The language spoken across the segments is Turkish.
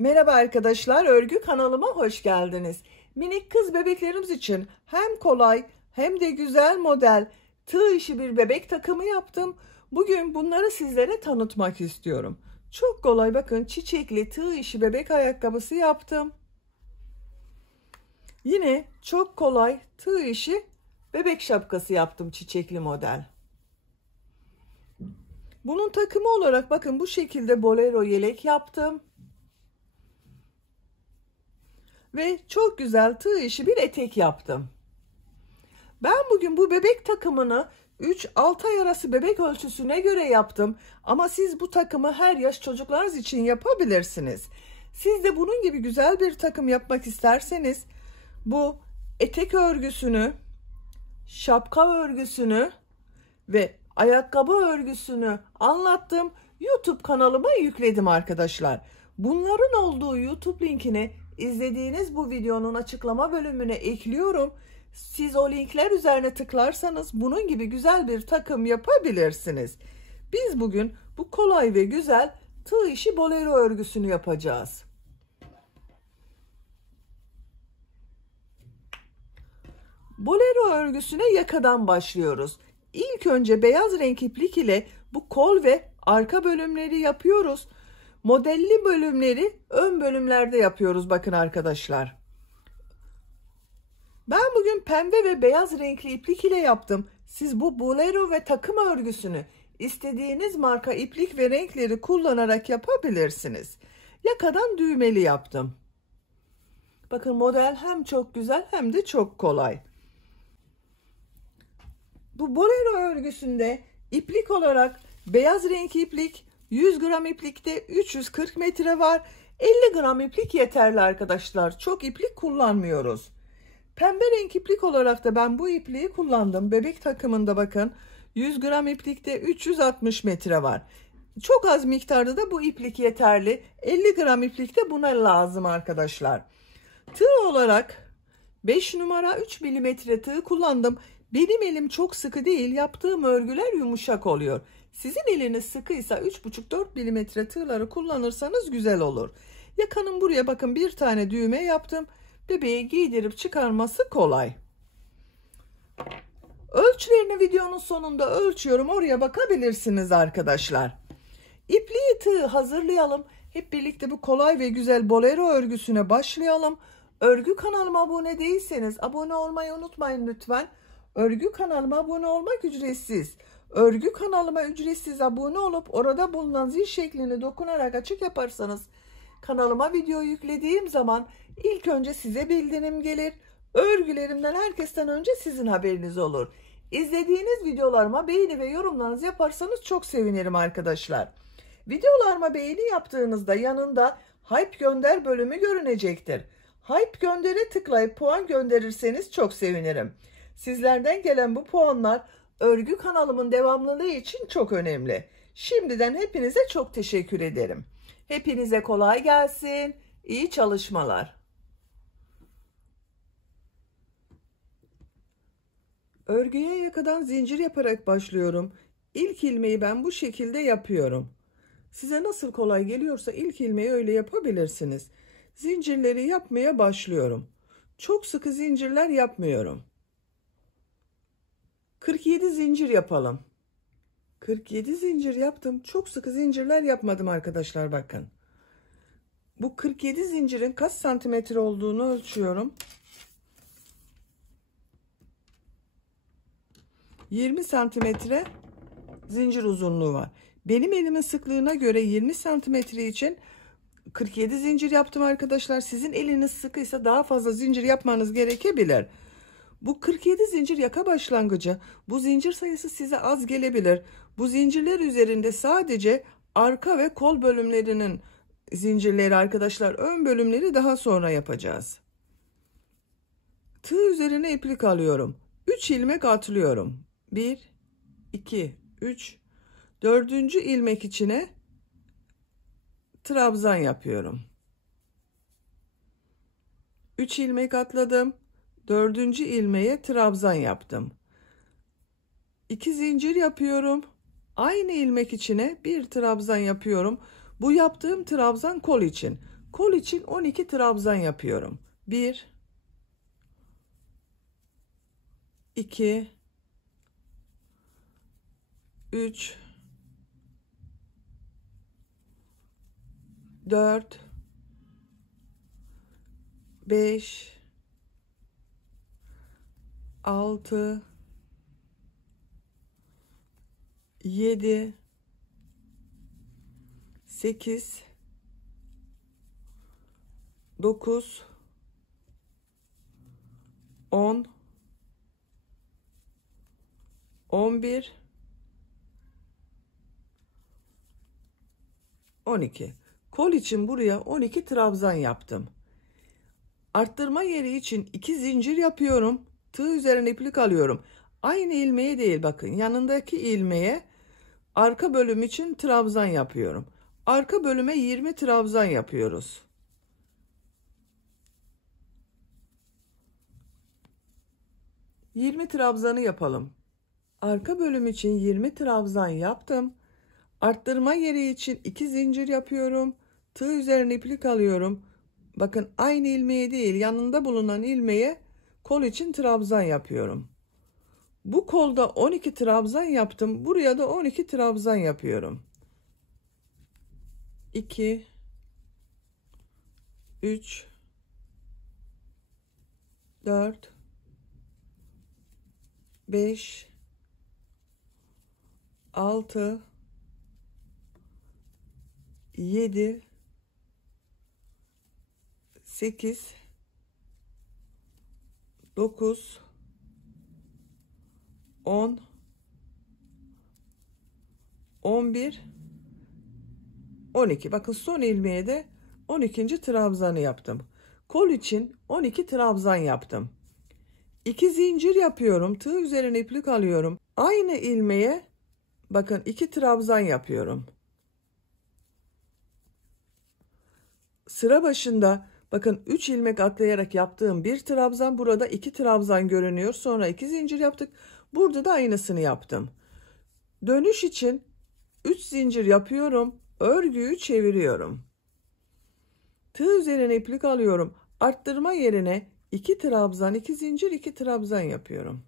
Merhaba arkadaşlar, örgü kanalıma hoş geldiniz. Minik kız bebeklerimiz için hem kolay hem de güzel model tığ işi bir bebek takımı yaptım. Bugün bunları sizlere tanıtmak istiyorum. Çok kolay, bakın, çiçekli tığ işi bebek ayakkabısı yaptım. Yine çok kolay tığ işi bebek şapkası yaptım, çiçekli model. Bunun takımı olarak bakın bu şekilde bolero yelek yaptım. Ve çok güzel tığ işi bir etek yaptım. Ben bugün bu bebek takımını 3-6 ay arası bebek ölçüsüne göre yaptım. Ama siz bu takımı her yaş çocuklarınız için yapabilirsiniz. Siz de bunun gibi güzel bir takım yapmak isterseniz bu etek örgüsünü, şapka örgüsünü ve ayakkabı örgüsünü anlattım. YouTube kanalıma yükledim arkadaşlar. Bunların olduğu YouTube linkini izlediğiniz bu videonun açıklama bölümüne ekliyorum. Siz o linkler üzerine tıklarsanız bunun gibi güzel bir takım yapabilirsiniz. Biz bugün bu kolay ve güzel tığ işi bolero örgüsünü yapacağız. Bolero örgüsüne yakadan başlıyoruz. İlk önce beyaz renk iplik ile bu kol ve arka bölümleri yapıyoruz. Modelli bölümleri ön bölümlerde yapıyoruz, bakın arkadaşlar. Ben bugün pembe ve beyaz renkli iplik ile yaptım. Siz bu bolero ve takım örgüsünü istediğiniz marka iplik ve renkleri kullanarak yapabilirsiniz. Yakadan düğmeli yaptım. Bakın model hem çok güzel hem de çok kolay. Bu bolero örgüsünde iplik olarak beyaz renk iplik 100 gram iplikte 340 metre var. 50 gram iplik yeterli arkadaşlar. Çok iplik kullanmıyoruz. Pembe renk iplik olarak da ben bu ipliği kullandım. Bebek takımında bakın 100 gram iplikte 360 metre var. Çok az miktarda da bu iplik yeterli. 50 gram iplik de buna lazım arkadaşlar. Tığ olarak 5 numara 3 milimetre tığ kullandım. Benim elim çok sıkı değil. Yaptığım örgüler yumuşak oluyor. Sizin eliniz sıkıysa 3,5-4 milimetre tığları kullanırsanız güzel olur. Yakanın buraya bakın bir tane düğme yaptım. Bebeği giydirip çıkarması kolay. Ölçülerini videonun sonunda ölçüyorum. Oraya bakabilirsiniz arkadaşlar. İpliği tığ hazırlayalım. Hep birlikte bu kolay ve güzel bolero örgüsüne başlayalım. Örgü kanalıma abone değilseniz abone olmayı unutmayın lütfen. Örgü kanalıma abone olmak ücretsiz. Örgü kanalıma ücretsiz abone olup orada bulunan zil şeklini dokunarak açık yaparsanız kanalıma video yüklediğim zaman ilk önce size bildirim gelir. Örgülerimden herkesten önce sizin haberiniz olur. İzlediğiniz videolarıma beğeni ve yorumlarınızı yaparsanız çok sevinirim arkadaşlar. Videolarıma beğeni yaptığınızda yanında Hype gönder bölümü görünecektir. Hype göndere tıklayıp puan gönderirseniz çok sevinirim. Sizlerden gelen bu puanlar örgü kanalımın devamlılığı için çok önemli. Şimdiden hepinize çok teşekkür ederim. Hepinize kolay gelsin. İyi çalışmalar. Örgüye yakadan zincir yaparak başlıyorum. İlk ilmeği ben bu şekilde yapıyorum. Size nasıl kolay geliyorsa ilk ilmeği öyle yapabilirsiniz. Zincirleri yapmaya başlıyorum. Çok sıkı zincirler yapmıyorum. 47 zincir yapalım. 47 zincir yaptım. Çok sıkı zincirler yapmadım arkadaşlar, bakın. Bu 47 zincirin kaç santimetre olduğunu ölçüyorum. 20 santimetre zincir uzunluğu var. Benim elimin sıklığına göre 20 santimetre için 47 zincir yaptım arkadaşlar. Sizin eliniz sıkıysa daha fazla zincir yapmanız gerekebilir. Bu 47 zincir yaka başlangıcı. Bu zincir sayısı size az gelebilir. Bu zincirler üzerinde sadece arka ve kol bölümlerinin zincirleri arkadaşlar. Ön bölümleri daha sonra yapacağız. Tığ üzerine iplik alıyorum. 3 ilmek atlıyorum. 1, 2, 3, 4. ilmek içine trabzan yapıyorum. 3 ilmek atladım. 4. ilmeğe trabzan yaptım. 2 zincir yapıyorum. Aynı ilmek içine bir trabzan yapıyorum. Bu yaptığım trabzan kol için. Kol için 12 trabzan yapıyorum. 1 2 3 4 5 6 7 8 9 10 11 12. Kol için buraya 12 trabzan yaptım. Arttırma yeri için 2 zincir yapıyorum. Tığ üzerine iplik alıyorum. Aynı ilmeğe değil, bakın yanındaki ilmeğe arka bölüm için trabzan yapıyorum. Arka bölüme 20 trabzan yapıyoruz. ...20 trabzanı yapalım. Arka bölüm için 20 trabzan yaptım. Arttırma yeri için 2 zincir yapıyorum. Tığ üzerine iplik alıyorum. Bakın aynı ilmeğe değil, yanında bulunan ilmeğe kol için trabzan yapıyorum. Bu kolda 12 trabzan yaptım. Buraya da 12 trabzan yapıyorum. 2 3 4 5 6 7 8 9 10 11 12. Bakın son ilmeğe de 12. trabzanı yaptım. Kol için 12 trabzan yaptım. 2 zincir yapıyorum. Tığ üzerine iplik alıyorum. Aynı ilmeğe bakın 2 trabzan yapıyorum. Sıra başında bakın 3 ilmek atlayarak yaptığım bir trabzan, burada 2 trabzan görünüyor. Sonra 2 zincir yaptık. Burada da aynısını yaptım. Dönüş için 3 zincir yapıyorum. Örgüyü çeviriyorum. Tığ üzerine iplik alıyorum. Arttırma yerine 2 trabzan, 2 zincir, 2 trabzan yapıyorum.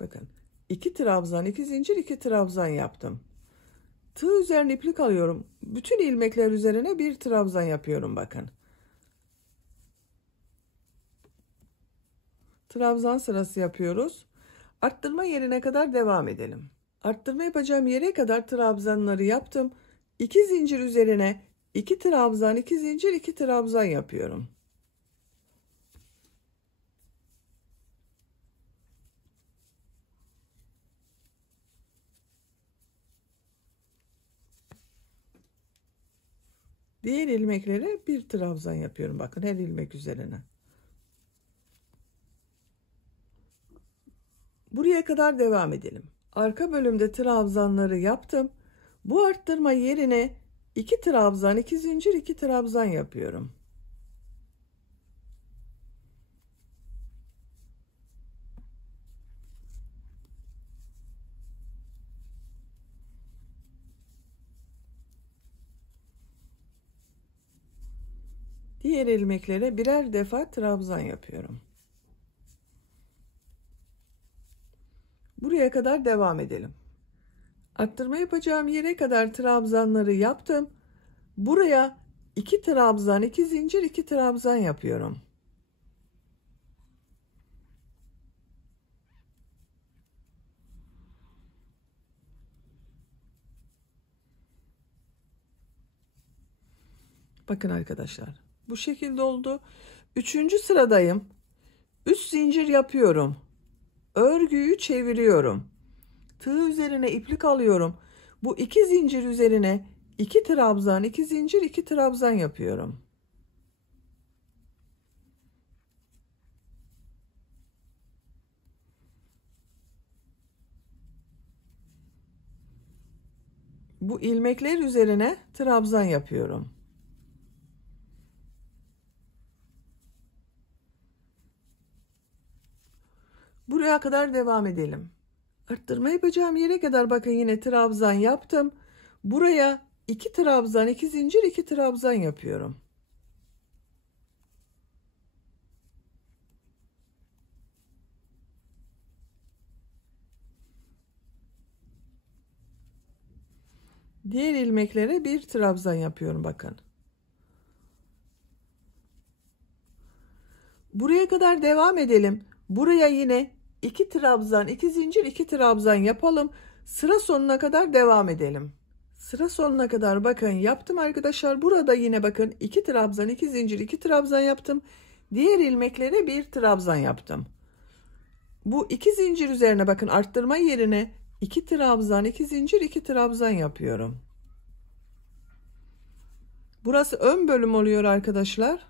Bakın 2 trabzan, 2 zincir, 2 trabzan yaptım. Tığ üzerine iplik alıyorum. Bütün ilmekler üzerine bir trabzan yapıyorum bakın. Trabzan sırası yapıyoruz. Arttırma yerine kadar devam edelim. Arttırma yapacağım yere kadar trabzanları yaptım. 2 zincir üzerine 2 trabzan, 2 zincir, 2 trabzan yapıyorum. Diğer ilmeklere bir trabzan yapıyorum. Bakın her ilmek üzerine. Buraya kadar devam edelim. Arka bölümde trabzanları yaptım. Bu arttırma yerine 2 trabzan, 2 zincir, 2 trabzan yapıyorum. Diğer ilmeklere birer defa trabzan yapıyorum. Buraya kadar devam edelim. Arttırma yapacağım yere kadar trabzanları yaptım. Buraya 2 trabzan, 2 zincir, 2 trabzan yapıyorum. Bakın arkadaşlar, bu şekilde oldu. 3. sıradayım. 3 zincir yapıyorum. Örgüyü çeviriyorum. Tığ üzerine iplik alıyorum. Bu 2 zincir üzerine 2 trabzan, 2 zincir, 2 trabzan yapıyorum. Bu ilmekler üzerine trabzan yapıyorum. Buraya kadar devam edelim. Arttırma yapacağım yere kadar bakın yine trabzan yaptım. Buraya 2 trabzan, 2 zincir, 2 trabzan yapıyorum. Diğer ilmeklere bir trabzan yapıyorum bakın. Buraya kadar devam edelim. Buraya yine 2 trabzan, 2 zincir, 2 trabzan yapalım. Sıra sonuna kadar devam edelim. Sıra sonuna kadar bakın yaptım arkadaşlar. Burada yine bakın 2 trabzan, 2 zincir, 2 trabzan yaptım. Diğer ilmeklere bir trabzan yaptım. Bu 2 zincir üzerine bakın arttırma yerine 2 trabzan, 2 zincir, 2 trabzan yapıyorum. Burası ön bölüm oluyor arkadaşlar.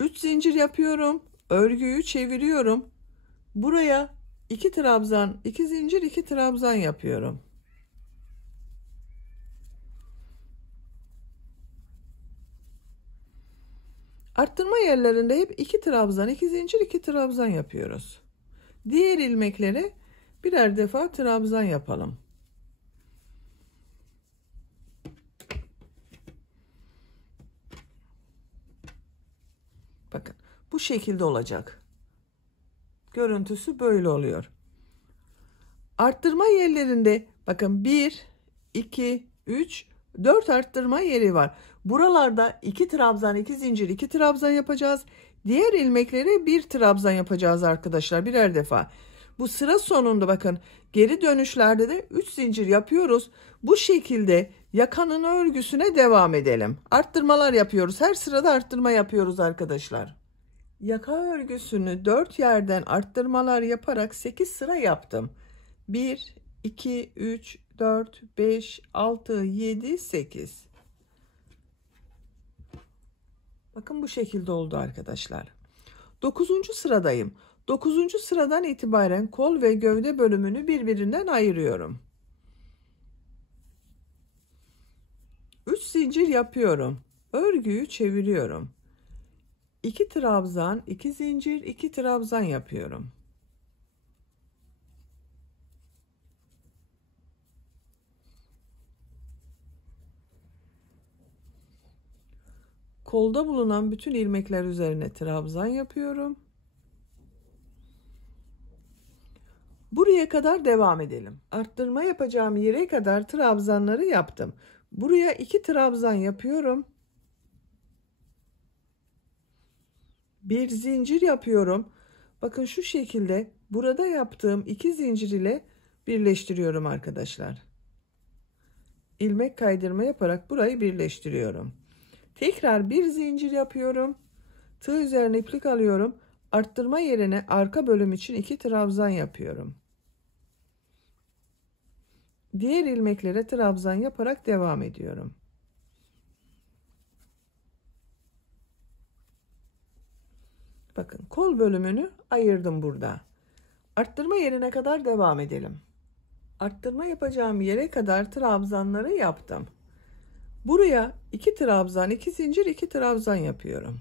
3 zincir yapıyorum. Örgüyü çeviriyorum. Buraya 2 trabzan, 2 zincir, 2 trabzan yapıyorum. Arttırma yerlerinde hep 2 trabzan, 2 zincir, 2 trabzan yapıyoruz. Diğer ilmeklere birer defa trabzan yapalım. Bakın bu şekilde olacak. Görüntüsü böyle oluyor. Arttırma yerlerinde bakın 1, 2, 3, 4 arttırma yeri var. Buralarda 2 trabzan, 2 zincir, 2 trabzan yapacağız. Diğer ilmeklere 1 trabzan yapacağız arkadaşlar birer defa. Bu sıra sonunda bakın geri dönüşlerde de 3 zincir yapıyoruz. Bu şekilde yakanın örgüsüne devam edelim. Arttırmalar yapıyoruz. Her sırada arttırma yapıyoruz arkadaşlar. Yaka örgüsünü 4 yerden arttırmalar yaparak 8 sıra yaptım. 1, 2, 3, 4, 5, 6, 7, 8. Bakın bu şekilde oldu arkadaşlar. 9. sıradayım. 9. sıradan itibaren kol ve gövde bölümünü birbirinden ayırıyorum. 3 zincir yapıyorum. Örgüyü çeviriyorum. 2 trabzan, 2 zincir, 2 trabzan yapıyorum. Kolda bulunan bütün ilmekler üzerine trabzan yapıyorum. Buraya kadar devam edelim. Arttırma yapacağım yere kadar trabzanları yaptım. Buraya 2 trabzan yapıyorum. Bir zincir yapıyorum. Bakın şu şekilde burada yaptığım 2 zincir ile birleştiriyorum arkadaşlar. İlmek kaydırma yaparak burayı birleştiriyorum. Tekrar bir zincir yapıyorum. Tığ üzerine iplik alıyorum. Arttırma yerine arka bölüm için 2 trabzan yapıyorum. Diğer ilmeklere trabzan yaparak devam ediyorum. Bakın kol bölümünü ayırdım burada. Arttırma yerine kadar devam edelim. Arttırma yapacağım yere kadar trabzanları yaptım. Buraya 2 trabzan, 2 zincir, 2 trabzan yapıyorum.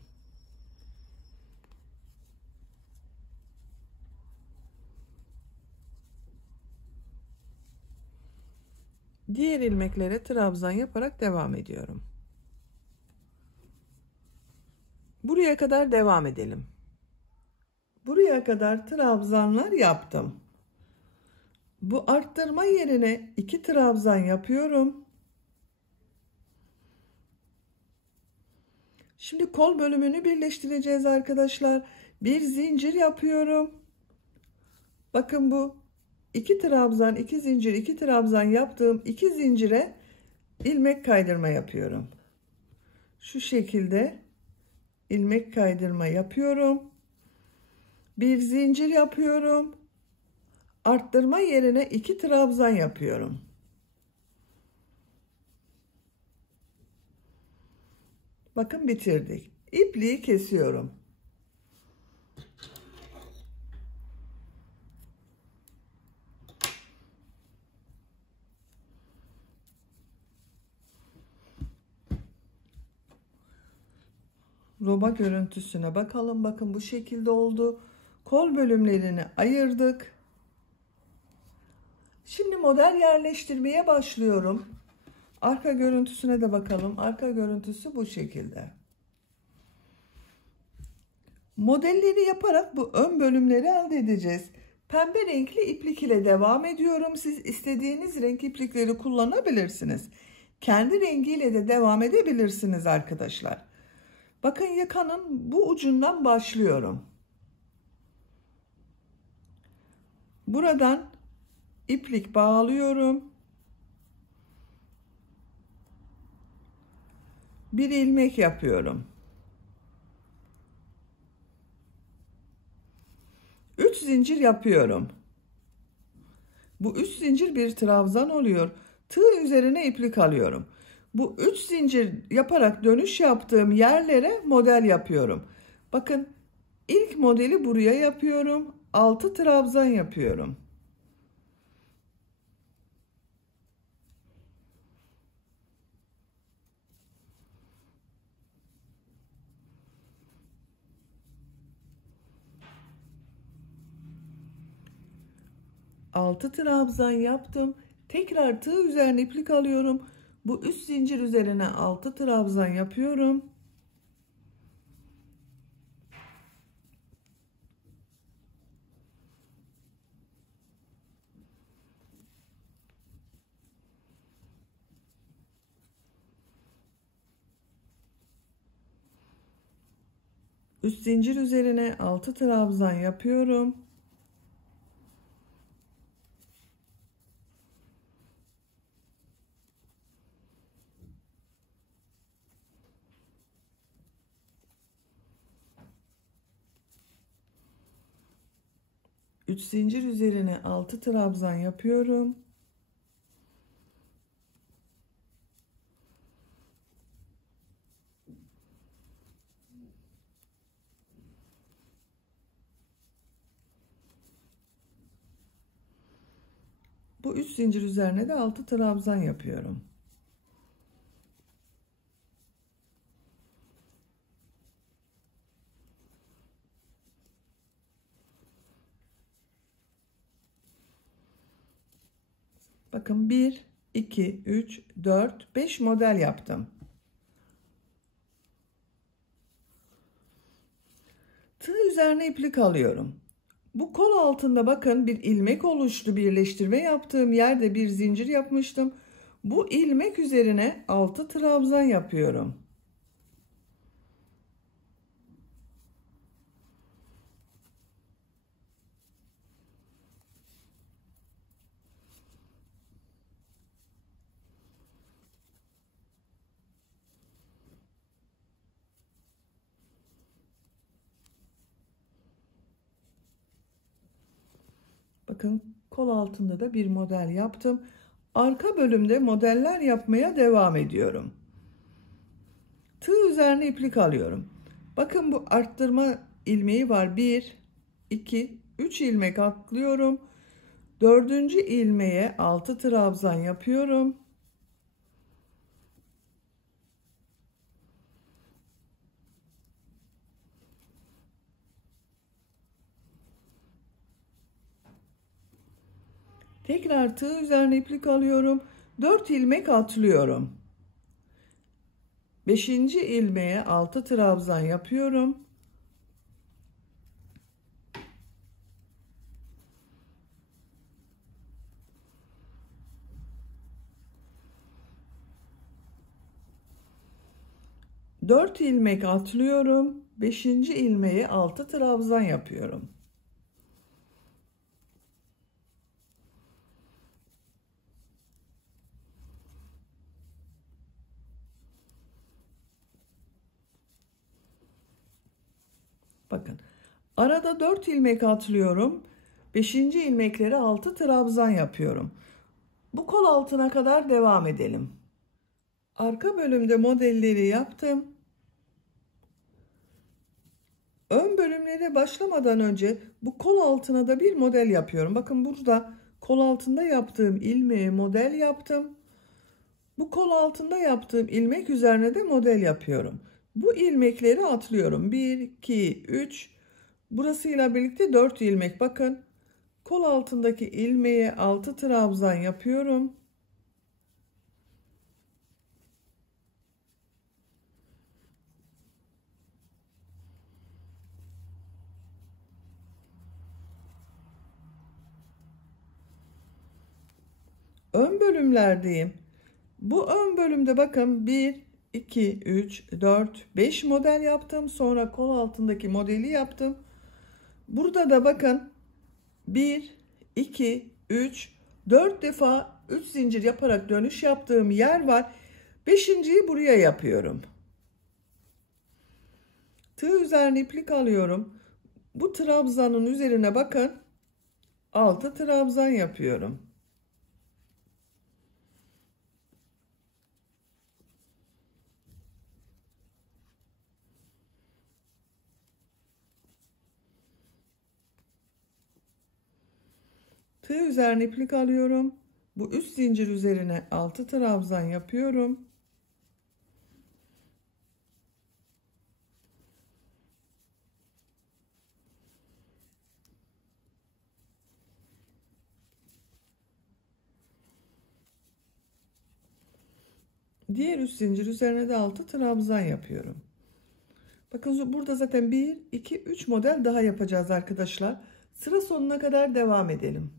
Diğer ilmeklere trabzan yaparak devam ediyorum. Buraya kadar devam edelim. Buraya kadar trabzanlar yaptım. Bu arttırma yerine 2 trabzan yapıyorum. Şimdi kol bölümünü birleştireceğiz arkadaşlar. Bir zincir yapıyorum. Bakın bu 2 trabzan, 2 zincir, 2 trabzan yaptığım 2 zincire ilmek kaydırma yapıyorum. Şu şekilde ilmek kaydırma yapıyorum. Bir zincir yapıyorum. Arttırma yerine 2 trabzan yapıyorum. Bakın bitirdik. İpliği kesiyorum. roba görüntüsüne bakalım. Bakın bu şekilde oldu. Kol bölümlerini ayırdık. Şimdi model yerleştirmeye başlıyorum. Arka görüntüsüne de bakalım. Arka görüntüsü bu şekilde. Modelleri yaparak bu ön bölümleri elde edeceğiz. Pembe renkli iplik ile devam ediyorum. Siz istediğiniz renk iplikleri kullanabilirsiniz. Kendi rengiyle de devam edebilirsiniz arkadaşlar. Bakın yakanın bu ucundan başlıyorum. Buradan iplik bağlıyorum. Bir ilmek yapıyorum. 3 zincir yapıyorum. Bu 3 zincir bir trabzan oluyor. Tığ üzerine iplik alıyorum. Bu 3 zincir yaparak dönüş yaptığım yerlere model yapıyorum. Bakın ilk modeli buraya yapıyorum. 6 trabzan yapıyorum. Altı trabzan yaptım. Tekrar tığ üzerine iplik alıyorum. Bu üst zincir üzerine 6 trabzan yapıyorum. Üst zincir üzerine 6 trabzan yapıyorum. Üç zincir üzerine 6 trabzan yapıyorum. Bu 3 zincir üzerine de 6 trabzan yapıyorum. Bakın 1, 2, 3, 4, 5 model yaptım. Tığ üzerine iplik alıyorum. Bu kol altında bakın bir ilmek oluştu. Birleştirme yaptığım yerde bir zincir yapmıştım. Bu ilmek üzerine 6 trabzan yapıyorum. Bakın kol altında da bir model yaptım. Arka bölümde modeller yapmaya devam ediyorum. Tığ üzerine iplik alıyorum. Bakın bu arttırma ilmeği var. 1, 2, 3 ilmek atlıyorum. 4. ilmeğe 6 trabzan yapıyorum. Tekrar tığ üzerine iplik alıyorum. 4 ilmek atlıyorum. 5. ilmeğe 6 trabzan yapıyorum. Dört ilmek atlıyorum. 5. ilmeğe 6 trabzan yapıyorum. Bakın arada 4 ilmek atlıyorum. 5. ilmekleri 6 trabzan yapıyorum. Bu kol altına kadar devam edelim. Arka bölümde modelleri yaptım. Ön bölümlere başlamadan önce bu kol altına da bir model yapıyorum. Bakın burada kol altında yaptığım ilmeğe model yaptım. Bu kol altında yaptığım ilmek üzerine de model yapıyorum. Bu ilmekleri atlıyorum. 1, 2, 3. Burasıyla birlikte 4 ilmek. Bakın. Kol altındaki ilmeğe 6 trabzan yapıyorum. Ön bölümlerdeyim. Bu ön bölümde bakın 1, 2, 3, 4, 5 model yaptım. Sonra kol altındaki modeli yaptım. Burada da bakın 1, 2, 3, 4 defa 3 zincir yaparak dönüş yaptığım yer var. 5.'yi buraya yapıyorum. Tığ üzerine iplik alıyorum. Bu trabzanın üzerine bakın 6 trabzan yapıyorum. Tığ üzerine iplik alıyorum. Bu üst zincir üzerine 6 trabzan yapıyorum. Diğer üst zincir üzerine de 6 trabzan yapıyorum. Bakın burada zaten 1, 2, 3 model daha yapacağız arkadaşlar. Sıra sonuna kadar devam edelim.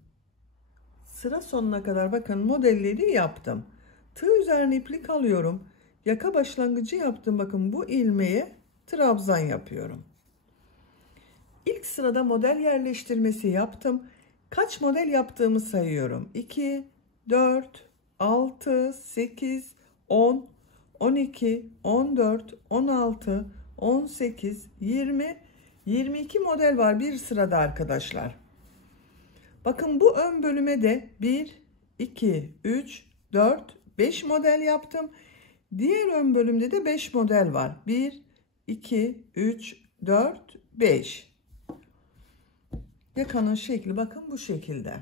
Sıra sonuna kadar bakın modelleri yaptım. Tığ üzerine iplik alıyorum. Yaka başlangıcı yaptım. Bakın bu ilmeğe trabzan yapıyorum. İlk sırada model yerleştirmesi yaptım. Kaç model yaptığımı sayıyorum. 2, 4, 6, 8, 10, 12, 14, 16, 18, 20, 22 model var bir sırada arkadaşlar. Bakın bu ön bölüme de 1, 2, 3, 4, 5 model yaptım. Diğer ön bölümde de 5 model var. 1, 2, 3, 4, 5. Yakanın şekli bakın bu şekilde.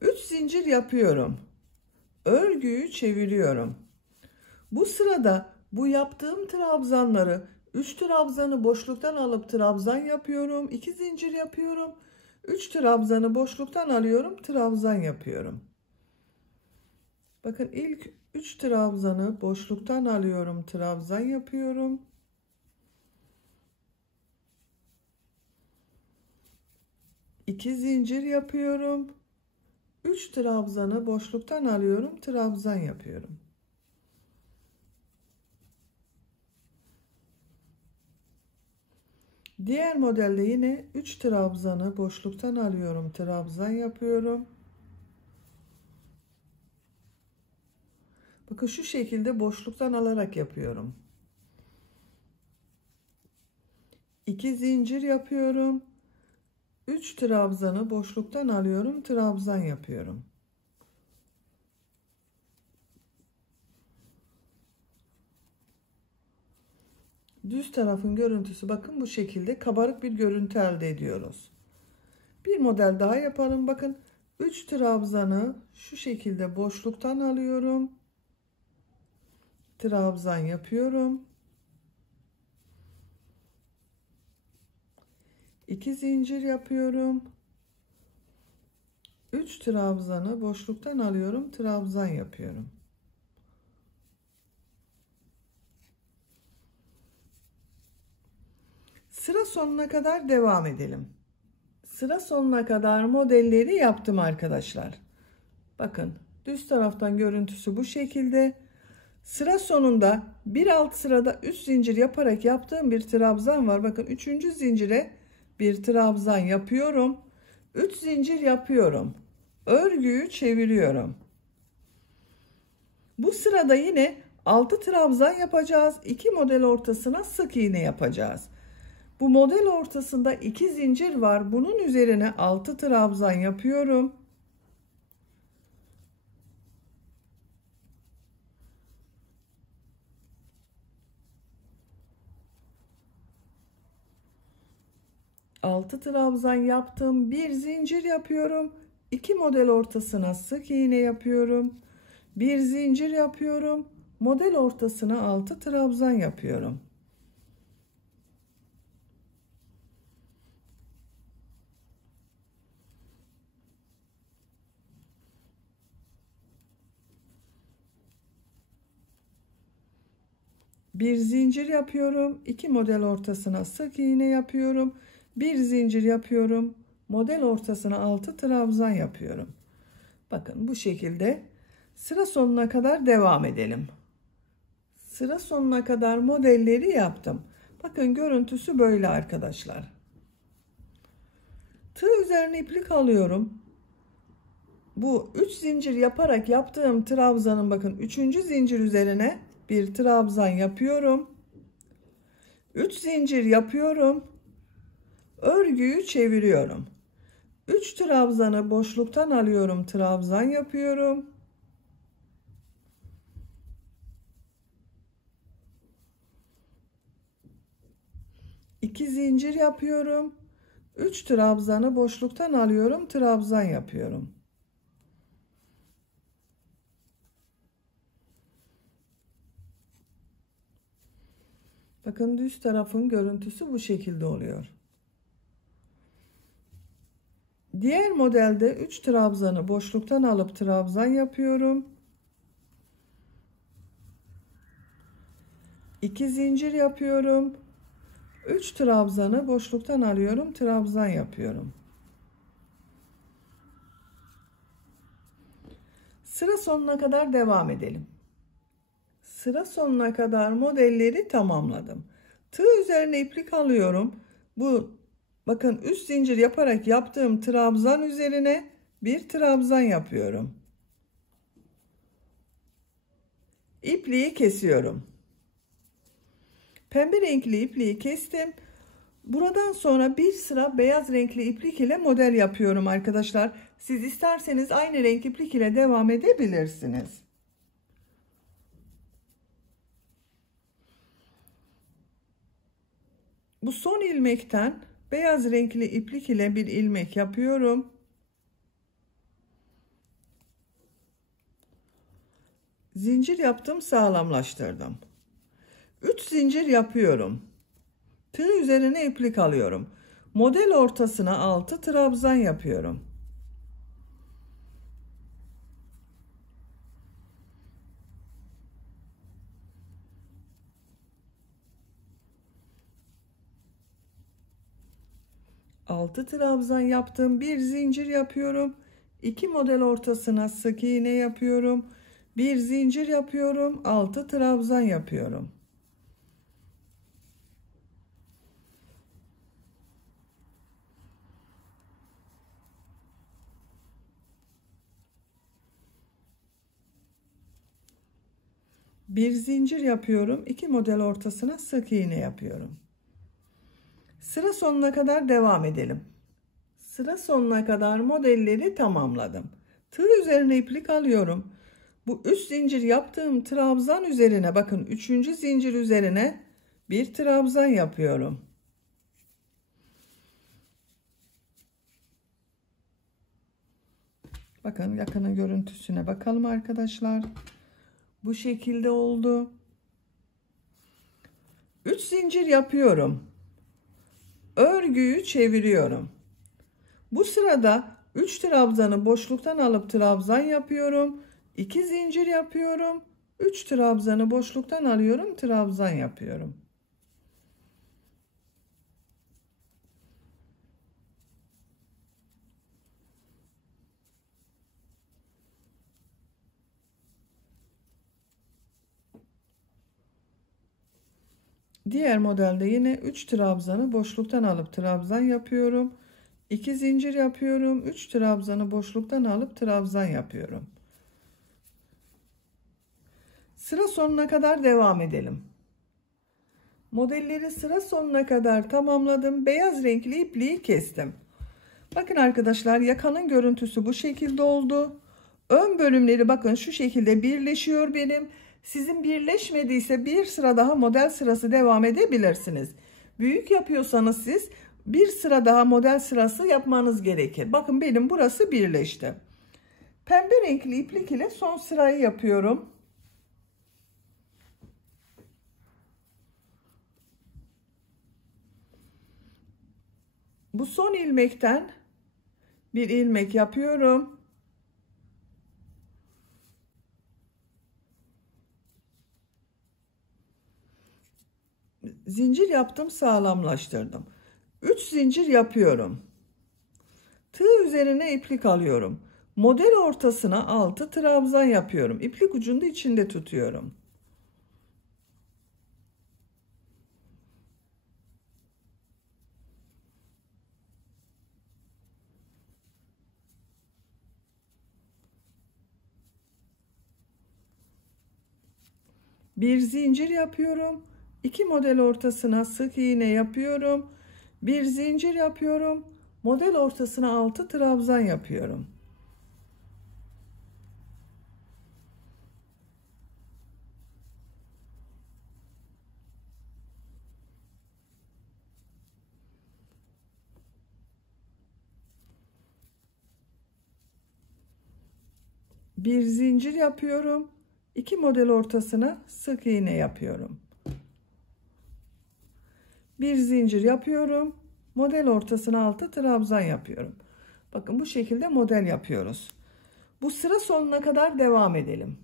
3 zincir yapıyorum. Örgüyü çeviriyorum. Bu sırada bu yaptığım trabzanları 3 trabzanı boşluktan alıp trabzan yapıyorum. 2 zincir yapıyorum. 3 trabzanı boşluktan alıyorum. Trabzan yapıyorum. Bakın ilk 3 trabzanı boşluktan alıyorum. Trabzan yapıyorum. İki zincir yapıyorum. 3 trabzanı boşluktan alıyorum. Trabzan yapıyorum. Diğer modelde yine 3 trabzanı boşluktan alıyorum. Trabzan yapıyorum. Bakın şu şekilde boşluktan alarak yapıyorum. 2 zincir yapıyorum. 3 trabzanı boşluktan alıyorum. Trabzan yapıyorum. Düz tarafın görüntüsü bakın bu şekilde kabarık bir görüntü elde ediyoruz. Bir model daha yapalım. Bakın 3 trabzanı şu şekilde boşluktan alıyorum. Trabzan yapıyorum. 2 zincir yapıyorum. 3 trabzanı boşluktan alıyorum. Trabzan yapıyorum. Sıra sonuna kadar devam edelim. Sıra sonuna kadar modelleri yaptım arkadaşlar. Bakın düz taraftan görüntüsü bu şekilde. Sıra sonunda bir alt sırada 3 zincir yaparak yaptığım bir trabzan var. Bakın 3. zincire bir trabzan yapıyorum. 3 zincir yapıyorum. Örgüyü çeviriyorum. Bu sırada yine 6 trabzan yapacağız. 2 model ortasına sık iğne yapacağız. Bu model ortasında 2 zincir var. Bunun üzerine 6 trabzan yapıyorum. Altı trabzan yaptım. Bir zincir yapıyorum. 2 model ortasına sık iğne yapıyorum. Bir zincir yapıyorum. Model ortasına 6 trabzan yapıyorum. Bir zincir yapıyorum. 2 model ortasına sık iğne yapıyorum. Bir zincir yapıyorum. Model ortasına 6 trabzan yapıyorum. Bakın bu şekilde sıra sonuna kadar devam edelim. Sıra sonuna kadar modelleri yaptım. Bakın görüntüsü böyle arkadaşlar. Tığ üzerine iplik alıyorum. Bu 3 zincir yaparak yaptığım trabzanın bakın 3. zincir üzerine bir trabzan yapıyorum. 3 zincir yapıyorum. Örgüyü çeviriyorum. 3 trabzanı boşluktan alıyorum, trabzan yapıyorum. İki zincir yapıyorum. 3 trabzanı boşluktan alıyorum, trabzan yapıyorum. Bakın düz tarafın görüntüsü bu şekilde oluyor. Diğer modelde 3 trabzanı boşluktan alıp trabzan yapıyorum. 2 zincir yapıyorum. 3 trabzanı boşluktan alıyorum, trabzan yapıyorum. Sıra sonuna kadar devam edelim. Sıra sonuna kadar modelleri tamamladım. Tığ üzerine iplik alıyorum. Bu bakın üst zincir yaparak yaptığım trabzan üzerine bir trabzan yapıyorum. İpliği kesiyorum. Pembe renkli ipliği kestim. Buradan sonra bir sıra beyaz renkli iplik ile model yapıyorum arkadaşlar. Siz isterseniz aynı renk iplik ile devam edebilirsiniz. Bu son ilmekten beyaz renkli iplik ile bir ilmek yapıyorum. Zincir yaptım, sağlamlaştırdım. 3 zincir yapıyorum. Tığ üzerine iplik alıyorum. Model ortasına 6 trabzan yapıyorum. Altı trabzan yaptım. Bir zincir yapıyorum. 2 model ortasına sık iğne yapıyorum. Bir zincir yapıyorum. 6 trabzan yapıyorum. Bir zincir yapıyorum. 2 model ortasına sık iğne yapıyorum. Sıra sonuna kadar devam edelim. Sıra sonuna kadar modelleri tamamladım. Tığ üzerine iplik alıyorum. Bu üst zincir yaptığım trabzan üzerine bakın 3. zincir üzerine bir trabzan yapıyorum. Bakın yakının görüntüsüne bakalım arkadaşlar. Bu şekilde oldu. 3 zincir yapıyorum. Örgüyü çeviriyorum. Bu sırada 3 trabzanı boşluktan alıp trabzan yapıyorum. 2 zincir yapıyorum. 3 trabzanı boşluktan alıyorum, trabzan yapıyorum. Diğer modelde yine 3 trabzanı boşluktan alıp trabzan yapıyorum. 2 zincir yapıyorum. 3 trabzanı boşluktan alıp trabzan yapıyorum. Sıra sonuna kadar devam edelim. Modelleri sıra sonuna kadar tamamladım. Beyaz renkli ipliği kestim. Bakın arkadaşlar, yakanın görüntüsü bu şekilde oldu. Ön bölümleri bakın şu şekilde birleşiyor benim. Sizin birleşmediyse bir sıra daha model sırası devam edebilirsiniz. Büyük yapıyorsanız siz bir sıra daha model sırası yapmanız gerekir. Bakın benim burası birleşti. Pembe renkli iplik ile son sırayı yapıyorum. Bu son ilmekten bir ilmek yapıyorum. Zincir yaptım, sağlamlaştırdım. 3 zincir yapıyorum. Tığ üzerine iplik alıyorum. Model ortasına 6 trabzan yapıyorum. İplik ucunu da içinde tutuyorum. Bir zincir yapıyorum. 2 model ortasına sık iğne yapıyorum. Bir zincir yapıyorum. Model ortasına 6 trabzan yapıyorum. Bir zincir yapıyorum. 2 model ortasına sık iğne yapıyorum. Bir zincir yapıyorum. Model ortasına 6 trabzan yapıyorum. Bakın bu şekilde model yapıyoruz. Bu sıra sonuna kadar devam edelim.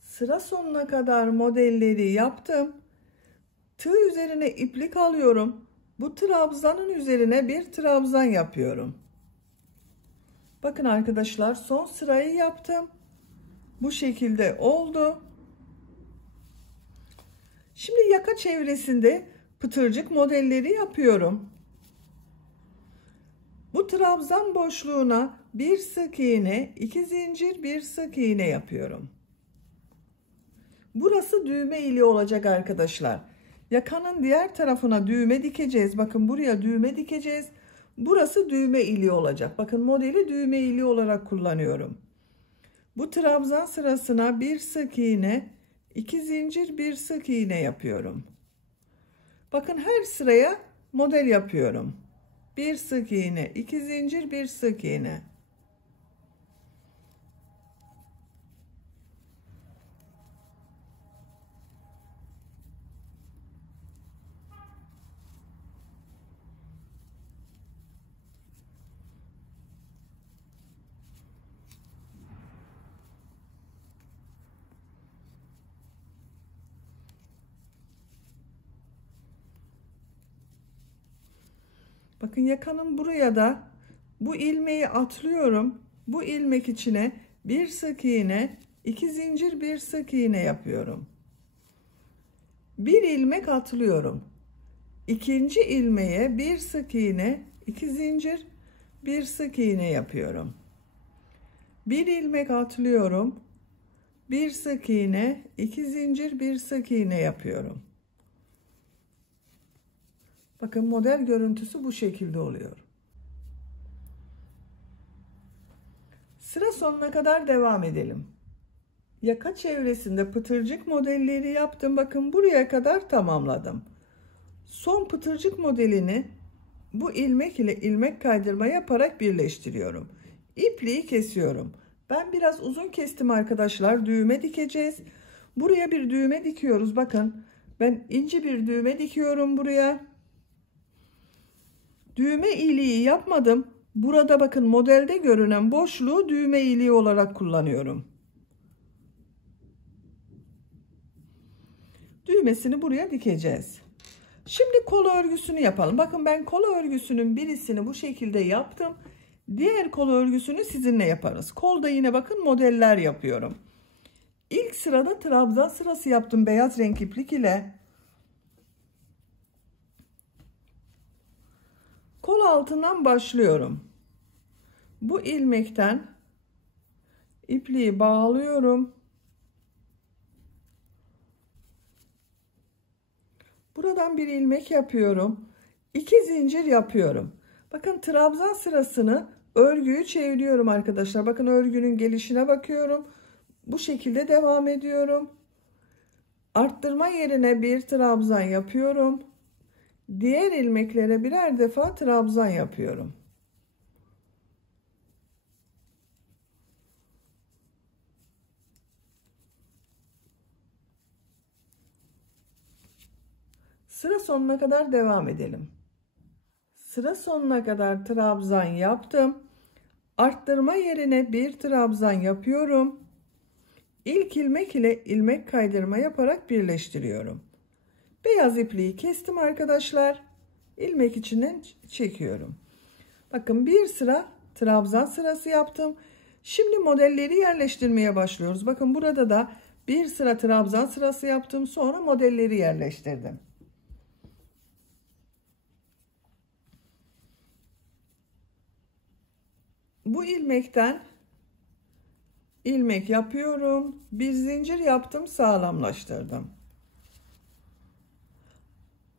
Sıra sonuna kadar modelleri yaptım. Tığ üzerine iplik alıyorum. Bu trabzanın üzerine bir trabzan yapıyorum. Bakın arkadaşlar, son sırayı yaptım. Bu şekilde oldu. Şimdi yaka çevresinde pıtırcık modelleri yapıyorum. Bu trabzan boşluğuna bir sık iğne, 2 zincir, bir sık iğne yapıyorum. Burası düğme iliği olacak arkadaşlar. Yakanın diğer tarafına düğme dikeceğiz. Bakın buraya düğme dikeceğiz. Burası düğme iliği olacak. Bakın modeli düğme iliği olarak kullanıyorum. Bu trabzan sırasına bir sık iğne, 2 zincir, bir sık iğne yapıyorum. Bakın her sıraya model yapıyorum. Bir sık iğne, 2 zincir, bir sık iğne. Bakın yakanın buraya da bu ilmeği atlıyorum. Bu ilmek içine bir sık iğne, 2 zincir, bir sık iğne yapıyorum. Bir ilmek atlıyorum. İkinci ilmeğe bir sık iğne, 2 zincir, bir sık iğne yapıyorum. Bir ilmek atlıyorum. Bir sık iğne, 2 zincir, bir sık iğne yapıyorum. Bakın model görüntüsü bu şekilde oluyor. Sıra sonuna kadar devam edelim. Yaka çevresinde pıtırcık modelleri yaptım. Bakın buraya kadar tamamladım. Son pıtırcık modelini bu ilmek ile ilmek kaydırma yaparak birleştiriyorum. İpliği kesiyorum. Ben biraz uzun kestim arkadaşlar. Düğme dikeceğiz. Buraya bir düğme dikiyoruz. Bakın ben ince bir düğme dikiyorum buraya. Düğme iliği yapmadım. Burada bakın modelde görünen boşluğu düğme iliği olarak kullanıyorum. Düğmesini buraya dikeceğiz. Şimdi kol örgüsünü yapalım. Bakın ben kol örgüsünün birisini bu şekilde yaptım. Diğer kol örgüsünü sizinle yaparız. Kolda yine bakın modeller yapıyorum. İlk sırada trabzan sırası yaptım beyaz renk iplik ile. Kol altından başlıyorum. Bu ilmekten ipliği bağlıyorum. Buradan bir ilmek yapıyorum. 2 zincir yapıyorum. Bakın trabzan sırasını örgüyü çeviriyorum arkadaşlar. Bakın örgünün gelişine bakıyorum. Bu şekilde devam ediyorum. Arttırma yerine bir trabzan yapıyorum. Diğer ilmeklere birer defa trabzan yapıyorum. Sıra sonuna kadar devam edelim. Sıra sonuna kadar trabzan yaptım. Arttırma yerine bir trabzan yapıyorum. İlk ilmek ile ilmek kaydırma yaparak birleştiriyorum. Beyaz ipliği kestim arkadaşlar. İlmek içinden çekiyorum. Bakın bir sıra trabzan sırası yaptım. Şimdi modelleri yerleştirmeye başlıyoruz. Bakın burada da bir sıra trabzan sırası yaptım. Sonra modelleri yerleştirdim. Bu ilmekten ilmek yapıyorum. Bir zincir yaptım, sağlamlaştırdım.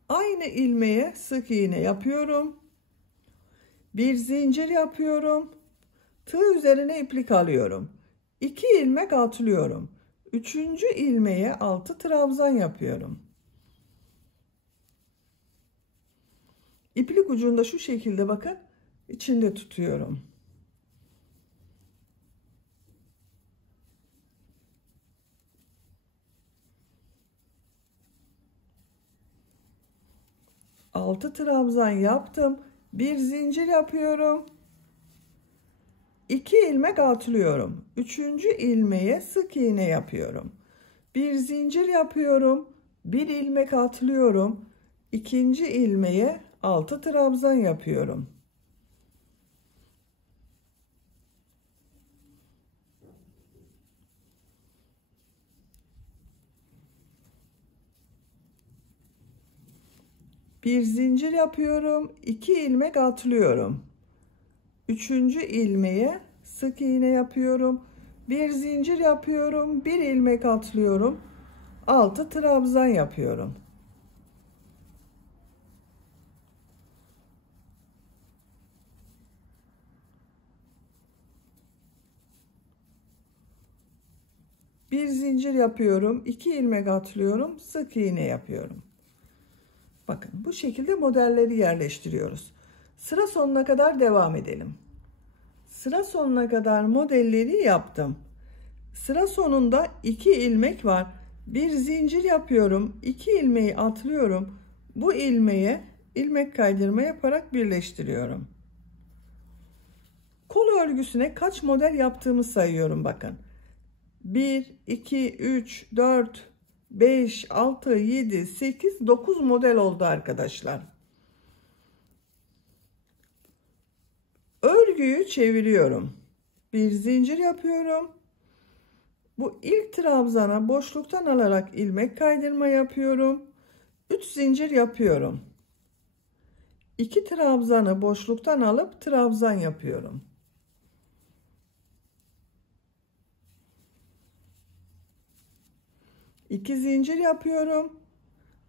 Aynı ilmeğe sık iğne yapıyorum. Bir zincir yapıyorum. Tığ üzerine iplik alıyorum. 2 ilmek atlıyorum. 3. ilmeğe 6 trabzan yapıyorum. İplik ucunda şu şekilde bakın içinde tutuyorum. Altı trabzan yaptım. Bir zincir yapıyorum. 2 ilmek atlıyorum. 3. ilmeğe sık iğne yapıyorum. Bir zincir yapıyorum. Bir ilmek atlıyorum. 2. ilmeğe 6 trabzan yapıyorum. Bir zincir yapıyorum. 2 ilmek atlıyorum. 3. ilmeğe sık iğne yapıyorum. Bir zincir yapıyorum. Bir ilmek atlıyorum. 6 trabzan yapıyorum. Bir zincir yapıyorum. 2 ilmek atlıyorum. Sık iğne yapıyorum. Bakın bu şekilde modelleri yerleştiriyoruz. Sıra sonuna kadar devam edelim. Sıra sonuna kadar modelleri yaptım. Sıra sonunda 2 ilmek var. Bir zincir yapıyorum. 2 ilmeği atlıyorum. Bu ilmeğe ilmek kaydırma yaparak birleştiriyorum. Kol örgüsüne kaç model yaptığımı sayıyorum bakın. 1, 2, 3, 4, 5, 6, 7, 8, 9 model oldu arkadaşlar. Örgüyü çeviriyorum. Bir zincir yapıyorum. Bu ilk trabzana boşluktan alarak ilmek kaydırma yapıyorum. 3 zincir yapıyorum. 2 trabzanı boşluktan alıp trabzan yapıyorum. İki zincir yapıyorum.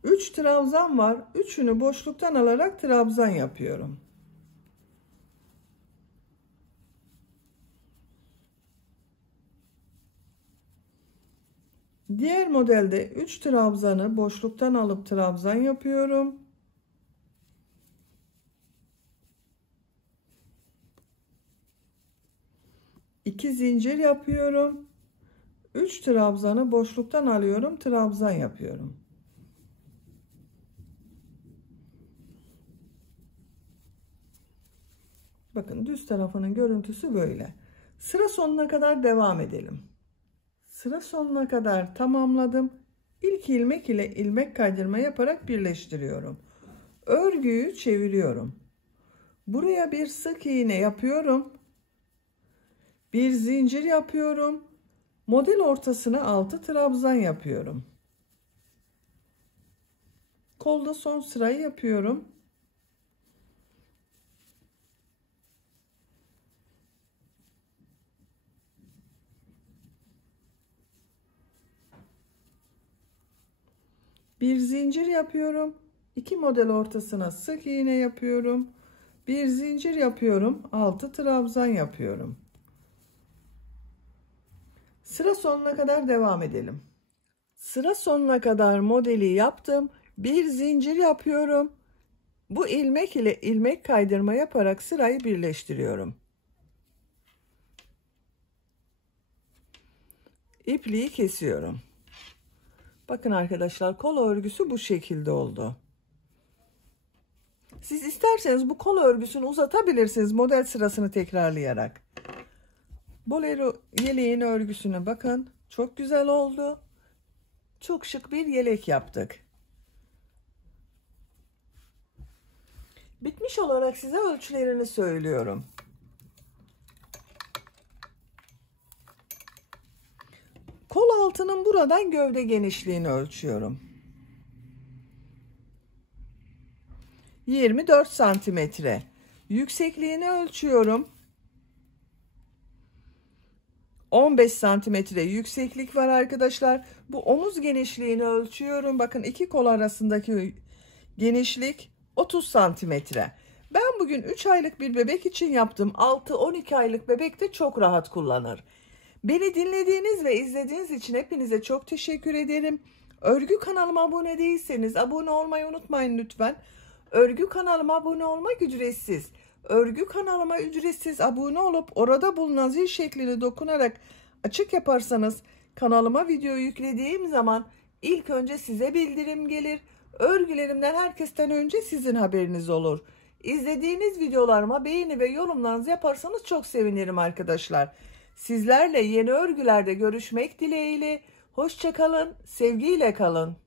3 trabzan var. Üçünü boşluktan alarak trabzan yapıyorum. Diğer modelde 3 trabzanı boşluktan alıp trabzan yapıyorum. İki zincir yapıyorum. 3 trabzanı boşluktan alıyorum, trabzan yapıyorum. Bakın düz tarafının görüntüsü böyle. Sıra sonuna kadar devam edelim. Sıra sonuna kadar tamamladım. İlk ilmek ile ilmek kaydırma yaparak birleştiriyorum. Örgüyü çeviriyorum. Buraya bir sık iğne yapıyorum. Bir zincir yapıyorum. Model ortasına 6 trabzan yapıyorum. Kolda son sırayı yapıyorum. Bir zincir yapıyorum. 2 model ortasına sık iğne yapıyorum. Bir zincir yapıyorum. 6 trabzan yapıyorum. Sıra sonuna kadar devam edelim. Sıra sonuna kadar modeli yaptım. Bir zincir yapıyorum. Bu ilmek ile ilmek kaydırma yaparak sırayı birleştiriyorum. İpliği kesiyorum. Bakın arkadaşlar, kol örgüsü bu şekilde oldu. Siz isterseniz bu kol örgüsünü uzatabilirsiniz model sırasını tekrarlayarak. Bolero yeleğin örgüsüne bakın. Çok güzel oldu. Çok şık bir yelek yaptık. Bitmiş olarak size ölçülerini söylüyorum. Kol altının buradan gövde genişliğini ölçüyorum. 24 santimetre. Yüksekliğini ölçüyorum. 15 santimetre yükseklik var arkadaşlar. Bu omuz genişliğini ölçüyorum. Bakın iki kol arasındaki genişlik 30 santimetre. Ben bugün 3 aylık bir bebek için yaptım. 6-12 aylık bebek de çok rahat kullanır. Beni dinlediğiniz ve izlediğiniz için hepinize çok teşekkür ederim. Örgü kanalıma abone değilseniz abone olmayı unutmayın lütfen. Örgü kanalıma abone olmak ücretsiz. Örgü kanalıma ücretsiz abone olup orada bulunan zil şeklini dokunarak açık yaparsanız kanalıma video yüklediğim zaman ilk önce size bildirim gelir. Örgülerimden herkesten önce sizin haberiniz olur. İzlediğiniz videolarıma beğeni ve yorumlarınızı yaparsanız çok sevinirim arkadaşlar. Sizlerle yeni örgülerde görüşmek dileğiyle. Hoşça kalın, sevgiyle kalın.